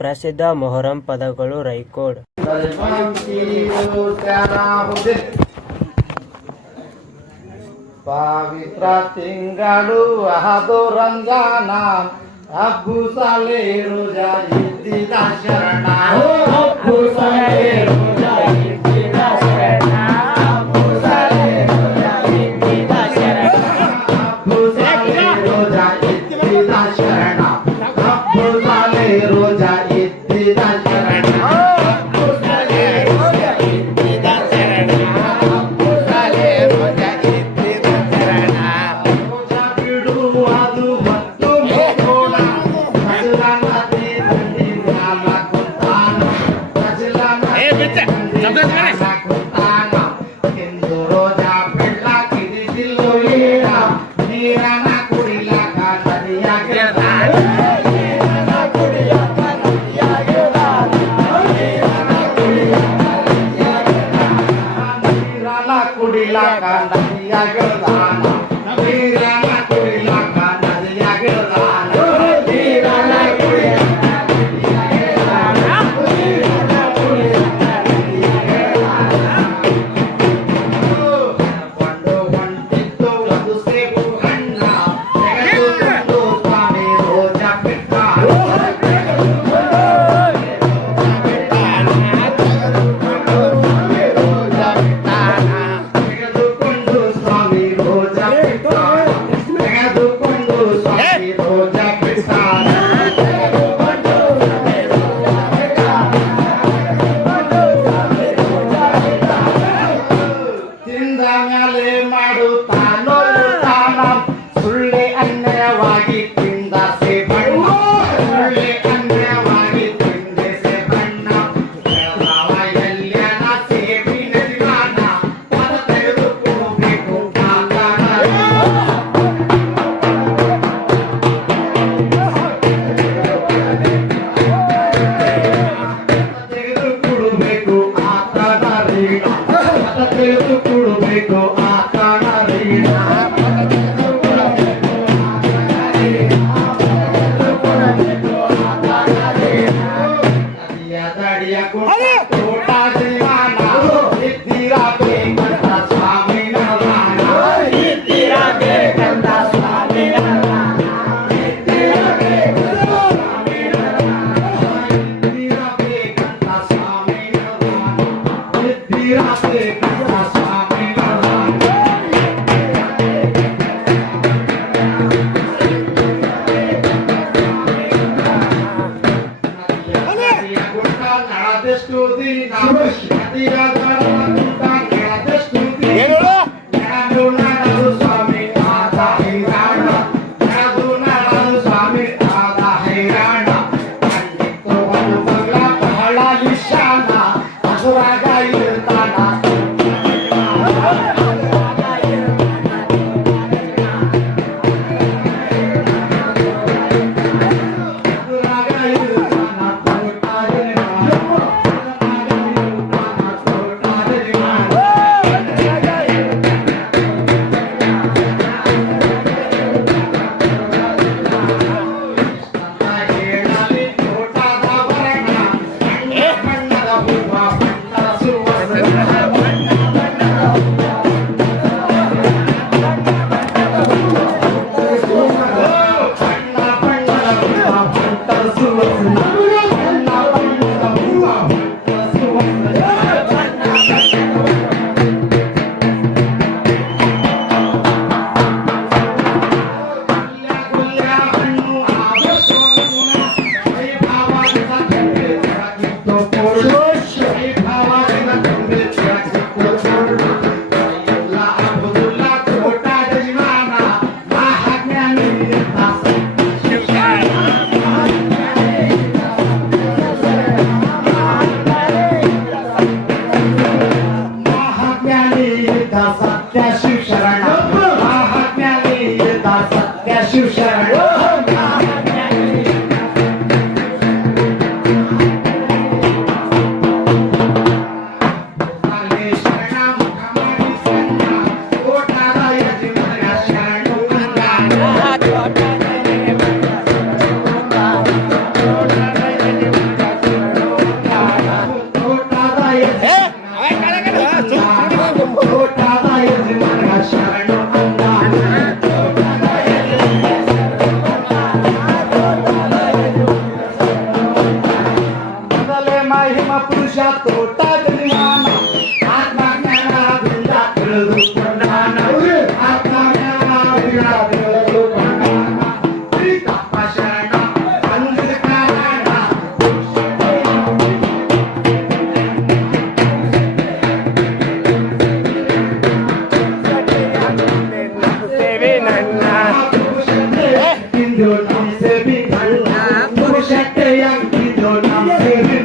ಪ್ರಸಿದ್ಧ ಮೊಹರಂ ಪದಗಳು ರೈಕೋಡ್. ಪವಿತ್ರ ತಿಂಗಳು ಅದು ರಂಜಾನ, ಹಬ್ಬು ಸಾಲೆ ರೋಜಾ ಇದ್ದಿದ ಶರಣ, ಹಬ್ಬು ಸಾಲೆ ರೋಜಾ ಇದ್ದಿದ ಶರಣ, ಹಬ್ಬು ಸಾಲೆ ರೋಜಾ ಇದ್ದಿದ ಶರಣ, ಹಬ್ಬು ಸಾಲೆ ರೋಜಾ ಇದ್ದಿದ ಶರಣ, ಹಬ್ಬು ಸಾಲೆ ರೋಜಾ ಇದ್ದಿದ ಶರಣ, ಹಬ್ಬು ಸಾಲೆ ರೋಜಾ ಇದ್ದಿದ ಶರಣ, ಹಬ್ಬು ಸಾಲೆ ರೋಜಾ ಇದ್ದಿದ ಶರಣ. ರೋಜಾ ಬಿಡುವುದು ಮತ್ತು ಮೋಡ ಸಜಲನದಿ ದಂಡಿ ಮ್ಯಾಲ ಕುಂತಾನ, ಸಜಲನದಿ ದಂಡಿ ಮ್ಯಾಲ ಕುಂತಾನ, ಇಂದು ರೋಜಾ ಬಿಡ್ಲಾಕ ಹಿಡಿದಿಲ್ಲೋ ಏನ, ನೀರನ ಕುಡಿಲಾಕ ನದಿಯಾಗಿರ್ತಾನ, ನೀರನ ಕುಡಿಯಾಕ ನದಿಯಾಗಿರ್ತಾನ, ನೀರನ ಕುಡಿಯಾಕ ನದಿಯಾಗಿರ್ತಾನ, ನೀರನ ಕುಡಿಲಾಕ ನದಿಯಾಗಿರ್ತಾನ, ನೀರನ ಕುಡಿಲಾಕ ನದಿಯಾಗಿರ್ತಾನ, ನೀರನ ಕುಡಿಯಾಕ ನದಿಯಾಗಿರ್ತಾನ, ನೀರನ ಕುಡಿಯಾಕ ನದಿಯಾಗಿರ್ತಾನ. ಕೊಂಡು ಹೊಂಟಿತ್ತು ಒಂದು ಸೇಬು ಹಣ್ಣ, ತೆಗೆದುಕೊಂಡು ಸ್ವಾಮಿ ರೋಜಾ ಬಿಟ್ಟಾನ, ತೆಗೆದುಕೊಂಡು ಸ್ವಾಮಿ ರೋಜಾ ಬಿಟ್ಟಾನ, ತೆಗೆದುಕೊಂಡು ಸ್ವಾಮಿ ರೋಜಾ ಬಿಟ್ಟಾನ, ತೆಗೆದುಕೊಂಡು ಸ್ವಾಮಿ ರೋಜಾ ಬಿಟ್ಟಾನ. ತಿಂದ ಮ್ಯಾಲೆ ಮಾಡುತ್ತಾನೋ ತಾನ, ಸುಳ್ಳೆ ಅನ್ಯಾಯವಾಗಿ ತಿಂದ ಸೇಬಣ್ಣ, ಸುಳ್ಳೆ ಅನ್ಯಾಯವಾಗಿ ತಿಂದ ಸೇಬಣ್ಣ, ಬೆಳಗಾವ ಎಲ್ಲನ ಸೇಬಿನ ದಿವಾನ, ಪದ ತೆಗೆದುಕೊಡಬೇಕು ಆತನ, ತೆಗೆದುಕೊಡಬೇಕು ಆತನ ರೀಣ, ಪದ ತೆಗೆದುಕೊಡಬೇಕು ಆತನ ರೀಣ, ಪದ ತೆಗೆದುಕೊಡಬೇಕು ಆತನ ರೀಣ, ಪದ ತೆಗೆದುಕೊಡಬೇಕು ಆತನ ರೀಣ. ನದಿಯ ದಡಿಯ ತೋಟ ಜೀವನ, ಇದ್ದಿರಬೇಕಂತ ಸ್ವಾಮಿ ನರದಾನ, ಇದ್ದಿರಬೇಕಂತ ಸ್ವಾಮಿ ನರದಾನ, ಇದ್ದಿರಬೇಕಂತ ಸ್ವಾಮಿ ನರದಾನ, ಇದ್ದಿರಬೇಕಂತ ಸ್ವಾಮಿ ನರದಾನ, ಇದ್ದಿರಬೇಕಂತ ಸ್ವಾಮಿ ನರದಾನ. ನದಿಯ ಗುಡ್ಡ ನಡೆದಷ್ಟು ದಿನ, ನದಿಯ ಗುಡ್ಡ ನಡೆದಷ್ಟು ದಿನ, ನಡೆದು ನಡೆದು ಸ್ವಾಮಿ ಆದ ಹೈರಾಣ, ನಡೆದು ನಡೆದು ಸ್ವಾಮಿ ಆದ ಹೈರಾಣ, ಕಂಡಿತ್ತು ಒಂದು ಬಗ್ಲ ಬಹಳ ನಿಶಾನ, ಹಸುರಾಗ ಇರ್ತಾನ, ಹಸುರಾಗ ಇರ್ತಾನ, ತೋಟ ಇರ್ತಾನ, ಹಸುರಾಗ ಇರ್ತಾನ, ತೋಟ ಪುರುಷ ತೋಟ ಜನ್ಮಾನ ಆತ್ಮಜ್ಞಾನದಿಂದ ತಿಳಿದುಕೊಂಡಾನ ಆತ್ಮಜ್ಞಾನದಿಂದ ತಿಳಿದುಕೊಂಡಾನ ತಪಶರಣ ಅಂದಿದ ಕಾರಣ ಸೇವೆ ನನ್ನ ಇಂದು ನಮ್ಮ ಸೇವಿ ಪುರುಷತೆಯಾಗಿದ್ದು ನಮ್ಮ ಸೇವಿ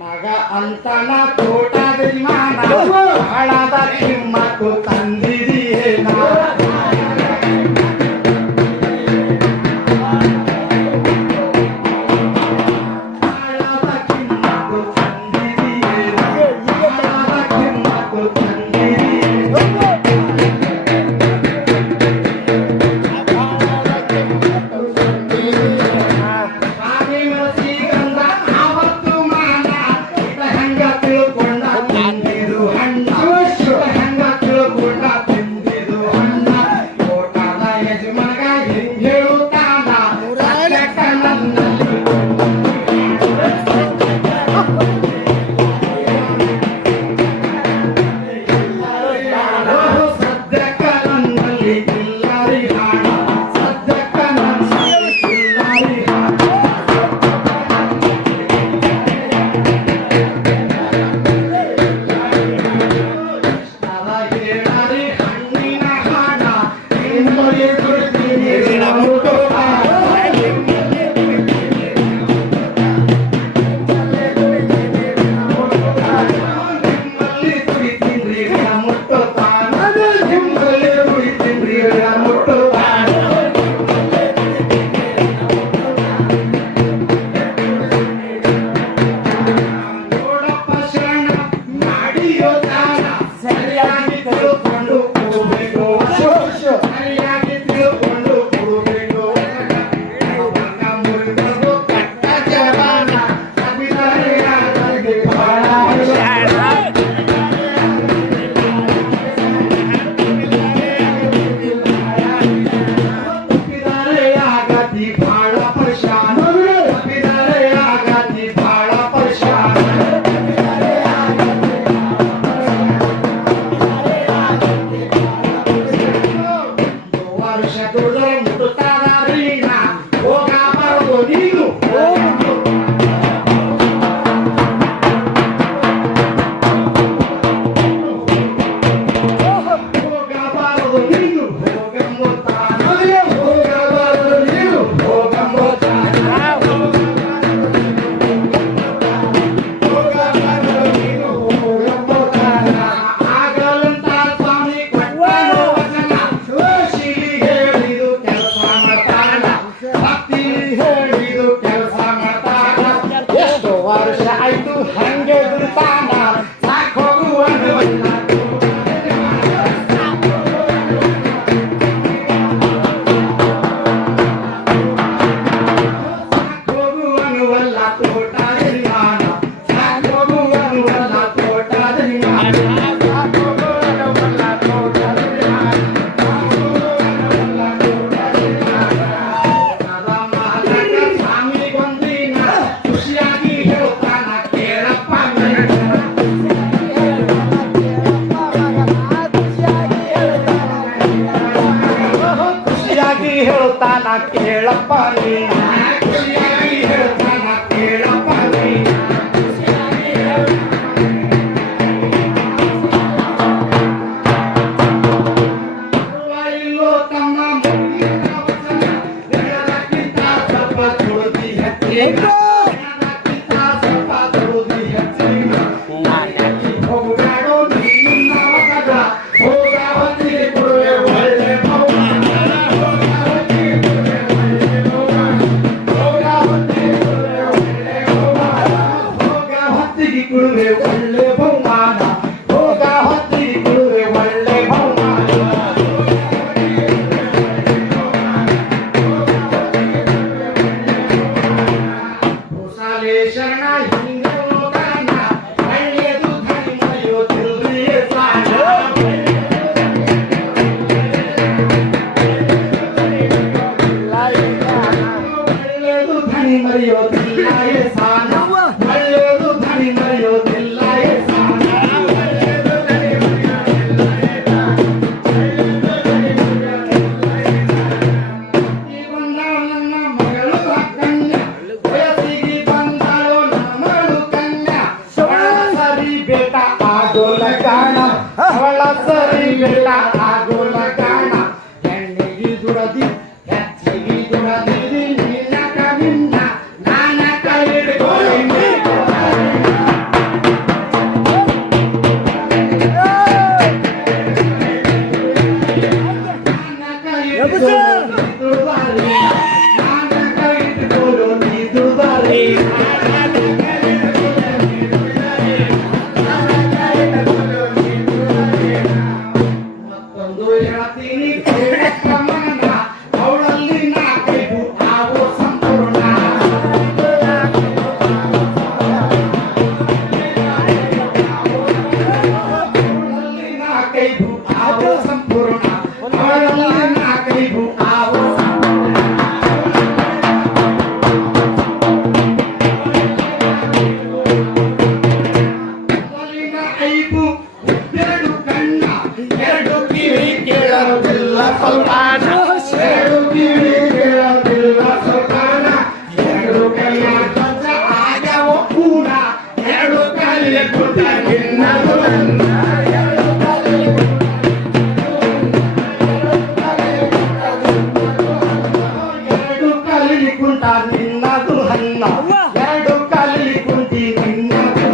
ಮಗ ಅಂತನ ತೋಟದ ಮಾನ ಹಳದ ಕಿಮ್ಮತ್ತು ತಂದಿದೀಯೇನ ಹೇಳ್ತಾನ ಕೇಳಪ್ಪ ನೀ ಖುಷಿಯಾಗಿ ಹೇಳ್ತಾನ ಕೇಳಪ್ಪ ನೀ ಇಲ್ಲೋ ತಮ್ಮ ಮುಗಿದ ವಚನ ಹೇಳಕ್ಕಿಂತ ಸ್ವಲ್ಪ ತುಳುದಿ ಹೆಚ್ಚಿನ ಹೇಳಕ್ಕಿಂತ ಸ್ವಲ್ಪ ತುಳುದಿ ಹೆಚ್ಚಿನ ಹೋಗಾಡೋ ನಿನ್ನ ವಚನ ಹೋಗಾವತಿ ಕೊಡುವೆ ಒಳ್ಳೆ ಮೌನ ದುಡದಿ ಹೆಚ್ಚಿಗೆ ದುಡದಿರಿ ನಿನ್ನಕ ನಿನ್ನ ನಾನಕ ಹಿಡ್ಕೊಳ್ಳಿ ಮತ್ತೊಂದು ಹೇಳ್ತೀನಿ ಕೇಳಪ್ಪ ಮಗನ, ಅವಳಲ್ಲಿ ನಾಲ್ಕೈದು ಆವೋ ಸಂಪೂರ್ಣ. ಅವಳಲ್ಲಿ ನಾಲ್ಕೈದು ಆವೋ ಸಂಪೂರ್ಣ. ಅವಳಲ್ಲಿ ನಾಲ್ಕೈದು ಆವೋ ಸಂಪೂರ್ಣ. ಮೊದಲಿನ ಐದು ಎರಡು ಕಣ್ಣ, ಎರಡು ಕಿವಿ ಕೇಳೋದಿಲ್ಲ ಸ್ವಲ್ಪಾನ, ಎರಡು ಕಿವಿ ಕೇಳೋದಿಲ್ಲ ಸ್ವಲ್ಪಾನ, ಎರಡು ಕೈಯ ಧ್ವಜ ಆಗವೋ ಕೂಡ, ಎರಡು ಕಾಲಿನ ಕುಟ ನಿನ್ನದು ನನ್ನ, ಎರಡು ಕಾಲಿನ ಕುಂಟ ನಿನ್ನದು ಹನ್ನ, ಎರಡು ಕಾಲಿನ ಕುಂಟಿ ನಿನ್ನದು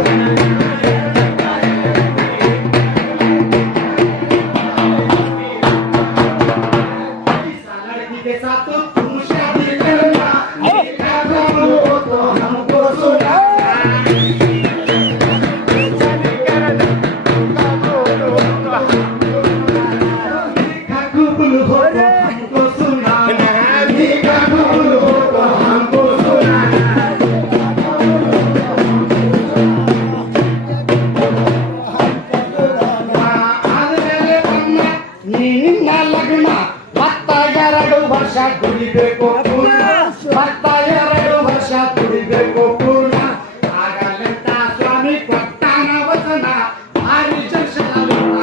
लड़की के साथ तुम शादी करना, देखा करो तो हमको सुना, देखा कबूल हो तो हमको सुना, देखा कबूल हो तो हमको सुना. ಆದ್ಮೇಲೆ ತಮ್ಮ ನಿನ್ನ ಲಗ್ನ ಮತ್ತ 2 ವರ್ಷ ದುಡಿಬೇಕು ಪೂರ್ಣ, ಮತ್ತ 2 ವರ್ಷ ದುಡಿಬೇಕು ಪೂರ್ಣ. ಆಗಲೆಂತ ಸ್ವಾಮಿ ಕೊಟ್ಟಾನ ವಚನ, ಭಾರಿ ಚರ್ಚೆಯಲ್ಲಿಲ್ಲ.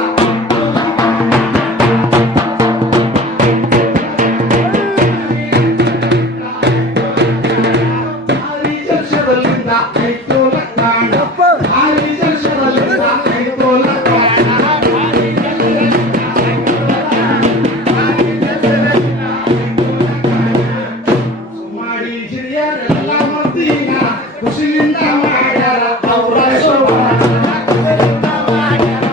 ಭಾರಿ ಚರ್ಚೆಯಲ್ಲಿಂದ ಐದು ಲಕ್ಷಣ, ಭಾರಿ ಚರ್ಚೆಯಲ್ಲಿಂದ 5 ಲಕ್ಷಣ. ಮಾಡಿ ಹಿರಿಯರೆಲ್ಲ ಮದ್ದಿನ ಖುಷಿಯಿಂದ ಮಾಡ್ಯಾರ ಅವ್ರ ಶೋಭಾನ. ಖುಷಿಯಿಂದ ಮಾಡ್ಯಾರ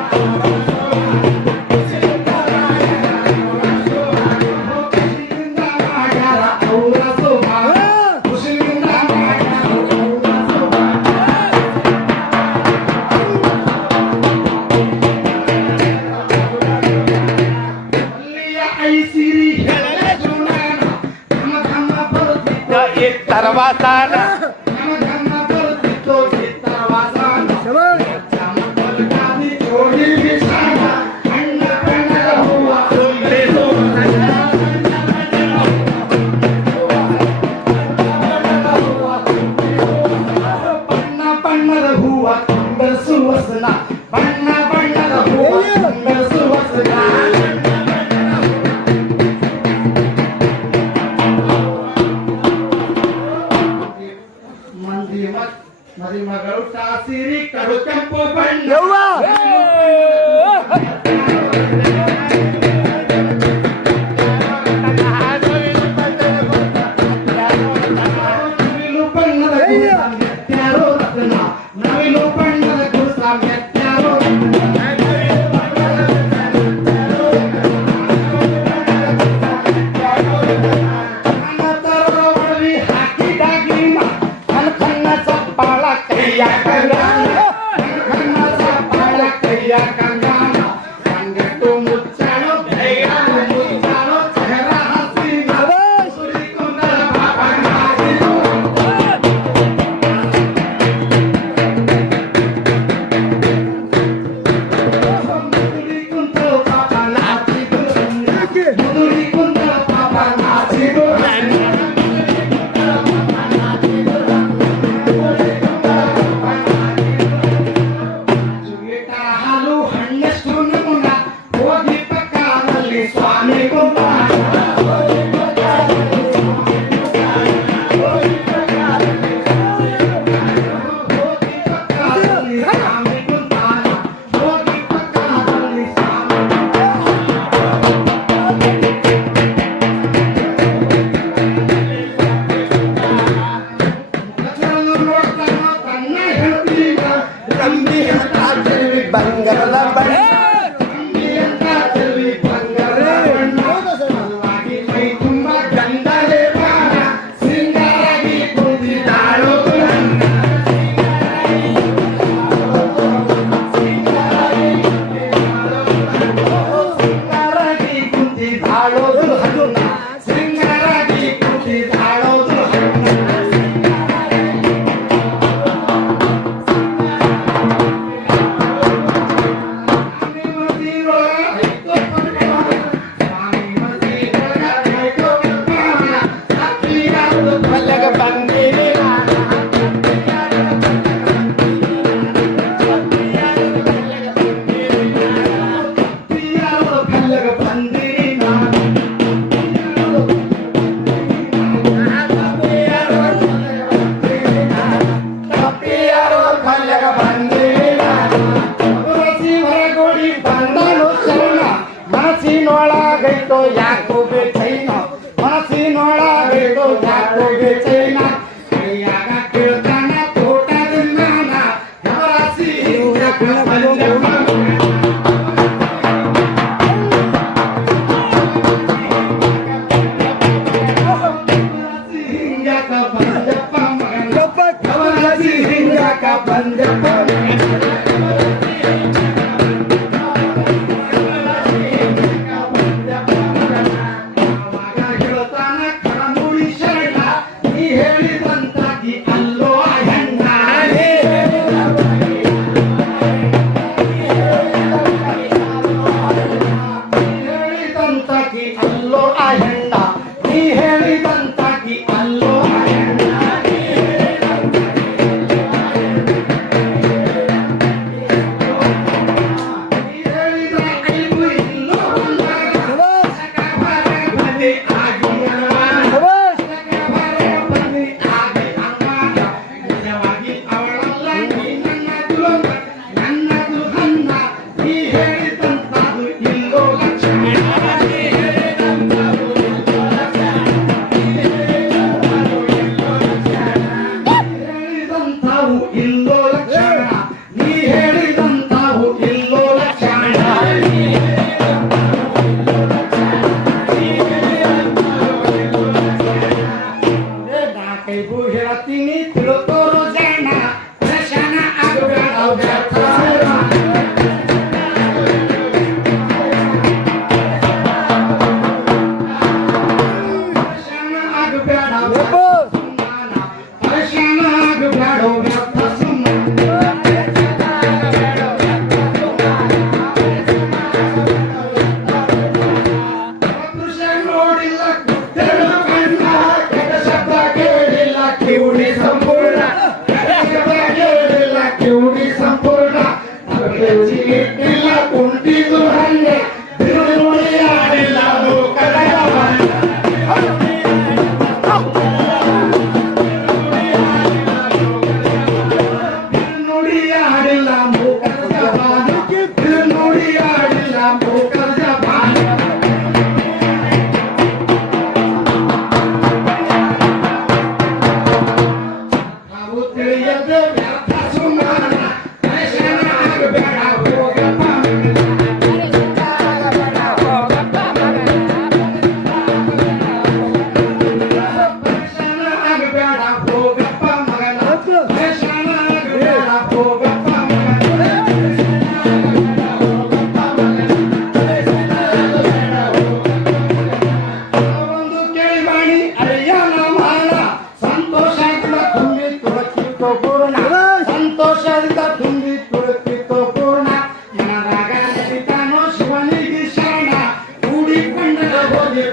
ಅವ್ರ ಶೋಭಾನ, ಖುಷಿಯಿಂದ ಮಾಡ್ಯಾರ ಅವ್ರ ಶೋಭಾನ. ಅಲ್ಲಿಯ ಐಸಿರಿ ಹೇಳಲೆ ಜುನಾನ, ಘಮ ಘಮ ಬರುತ್ತಿದ್ದ ತರವಾಸಾನ ಘಮ ಘಮ ಬರುತ್ತಿತ್ತು ಚಿತ್ತವಾಸಾನ. ಚಮಕಲ್ಕಾದಿ ಜೋಡಿ ವಿಷಾಣ, ಬಣ್ಣ ಬಣ್ಣದ ಹೂವ ತುಂಬಿಸು ಬಣ್ಣ ಬಣ್ಣದ ಹೂವ ತುಂಬಿಸುವ ವಸನ, ಬಣ್ಣ ಬಣ್ಣದ ಹೂವ ತುಂಬಿಸುವ ವಸನ. ಮಂದಿ ಮರಿಮಗಳು ಟಾಸಿರಿ ಕಡು ಕೆಂಪು ಬಣ್ಣ, ನವಿಲು ಬಣ್ಣದ ಕುರುಸ ಮೆತ್ಯಾರೋ ರತ್ನ, ನವಿಲು ಬಣ್ಣದ ಕುರುಸ ಮೆತ್ಯಾರೋ ನನ್ನ ತರೋ ಒಡವಿ ಹಾಕಿದಾಗಿನ ನನ್ನ ಕಣ್ಣ ಚಪ್ಪಾಳ ಕೈಯ ಕಂಗಾನ, ಕಣ್ಣ ಚಪ್ಪಾಳ ಕೈಯ ಕಂಗಾನ. ಸಂಗಟ್ಟು ಮುಚ್ಚಾಳೋ ಬೇಗಾನು ಮುಚ್ಚಾಳೋ ಚೆಹರ ಹಸೀನ, ಸುರಿಕೊಂಡರ ಬಾಬಾ ನಾಚಿದು. ಮುದುಡಿ ಕುಂತೋ ಪಾಪ ನಾಚಿದು, ಮುದುಡಿ ಕುಂತೋ ಪಾಪ ನಾಚಿದು. ಜುಗೇಟ ಹಾಲು ಹಣ್ಣೆಷ್ಟು ನಮುನ, ಹೋಗಿ ಪಕ್ಕದಲ್ಲಿ ಸ್ವಾಮಿ ಕುಂತ. ಹೋಗಿ ಪಕ್ಕದಲ್ಲಿ ಸ್ವಾಮಿ ಕುಂತಾನ, ಹೋಗಿ ಪಕ್ಕದಲ್ಲಿ ಸ್ವಾಮಿ. ಬೇಕೋ ಯಾಕೋ ಬೇಚೈನ ಮನಸ್ಸಿನೊಳಗಿಟ್ಟು ಯಾಕೋ ಬೇಚೈನ ಕೈಯಾಗ ಕೇಳ್ತಾನ ತೋಟದ ಜ್ಞಾನ ನವರಾಸಿ ಹಿಂಗ್ಯಾಕ ಬಂದಪ್ಪ ಮಗನ ನವರಾಸಿ ಹಿಂಗ್ಯಾಕ ಬಂದಪ್ಪ ಅಲ್ಲೋ ಆ ಹೆಣ್ಣ ನೀ ಹೇಳಿದಂತಾಗಿ ಅಲ್ಲೋ ಆ ಹೆಣ್ಣ ನೀ ಹೇಳಿದ ಐದು ಇಲ್ಲೋ ಬನ್ನಿ ಆಗಿ ಬನ್ನಿ ಆಗಿ ಅನುಮಾನ ನಿಜವಾಗಿ ಅವಳಲ್ಲ ನೀ ನನ್ನದು ಅನ್ನ ನೀ ಹೇಳಿದಂತಾದು ಇಲ್ಲೋ ಲಕ್ಷಣ ಇಲ್ಲೋ ಲಕ್ಷಣ ನೀ ಹೇಳಿದಂತಾವು ಇಲ್ಲೋ ಲಕ್ಷಣ ನಾಲ್ಕೈದು ಹೇಳ್ತೀನಿ ತಿಳ್ಕೋರು ಜನ ದರ್ಶನ ಆಗಬೇಡ ವ್ಯರ್ಥ ದರ್ಶನ ಆಗಬೇಡ ದರ್ಶನ ಆಗಬೇಡ ವ್ಯರ್ಥ ಸಂಪೂರ್ಣ ಇಲ್ಲ ಕುಂಟಿದು ಹಲ್ಲೆ ತಿರುನುಡಿ ಆಡಿಲ್ಲ ತಿರುನುಡಿ ಆಡಿಲ್ಲ ಮೂಕರ ಜಪಾನ ತಿರುನುಡಿ ಆಡಿಲ್ಲ ಮೂಕರ ಜಪಾನ ನಾವು ತಿಳಿಯದೆ ವ್ಯರ್ಥ ಸುಮಾನ ಸಂತೋಷದಿಂದ ತುಂಬಿ ತುಳುಕಿತ್ತು ಪೂರ್ಣ ಮನದಾಗ ನಟಿತಾನೋ ಶಿವನಿಗೆ ಶರಣ ಕೂಡಿಕೊಂಡ ಹೋಗಿ